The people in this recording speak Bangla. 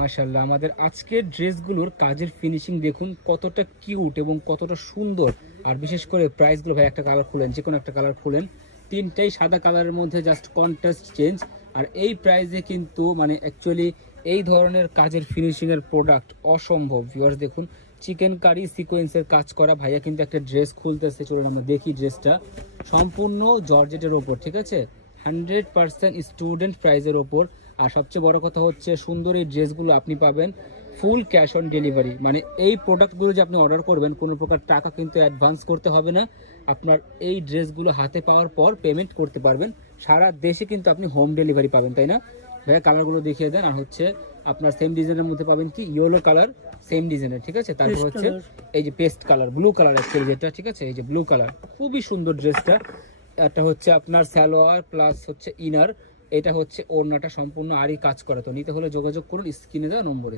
মাশাআল্লাহ, আমাদের আজকের ড্রেসগুলোর কাজের ফিনিশিং দেখুন কতটা কিউট এবং কতটা সুন্দর। আর বিশেষ করে প্রাইসগুলো ভাই, একটা কালার খুলেন, যে কোনো একটা কালার খুলেন, তিনটাই সাদা কালারের মধ্যে জাস্ট কন্ট্রাস্ট চেঞ্জ। আর এই প্রাইসে কিন্তু মানে অ্যাকচুয়ালি এই ধরনের কাজের ফিনিশিংয়ের প্রোডাক্ট অসম্ভব। ভিউয়ার্স দেখুন, চিকেন কারি সিকোয়েন্সের কাজ করা। ভাইয়া কিন্তু একটা ড্রেস খুলতেছে, চলুন আমরা দেখি ড্রেসটা। সম্পূর্ণ জর্জেটের ওপর, ঠিক আছে, 100% স্টুডেন্ট প্রাইজের ওপর। আর সবচেয়ে বড় কথা হচ্ছে, সুন্দর এই ড্রেসগুলো আপনি পাবেন ফুল ক্যাশ অন ডেলিভারি। মানে এই প্রোডাক্টগুলো যে আপনি অর্ডার করবেন, কোনো প্রকার টাকা কিন্তু অ্যাডভান্স করতে হবে না। আপনার এই ড্রেসগুলো হাতে পাওয়ার পর পেমেন্ট করতে পারবেন। সারা দেশে কিন্তু আপনি হোম ডেলিভারি পাবেন, তাই না ভাইয়া? কালারগুলো দেখিয়ে দেন। আর হচ্ছে আপনার সেম ডিজাইনের মধ্যে পাবেন কি ইয়েলো কালার, সেম ডিজাইনের, ঠিক আছে। তারপর হচ্ছে এই যে paste colour, blue colour actually যেটা, ঠিক আছে, এই যে ব্লু কালার, খুবই সুন্দর ড্রেসটা। এটা হচ্ছে আপনার সালোয়ার প্লাস হচ্ছে ইনার, এটা হচ্ছে ওড়নাটা সম্পূর্ণ আরই কাজ করা। তো নিতে হলে যোগাযোগ করুন স্ক্রিনে দেওয়া নম্বরে।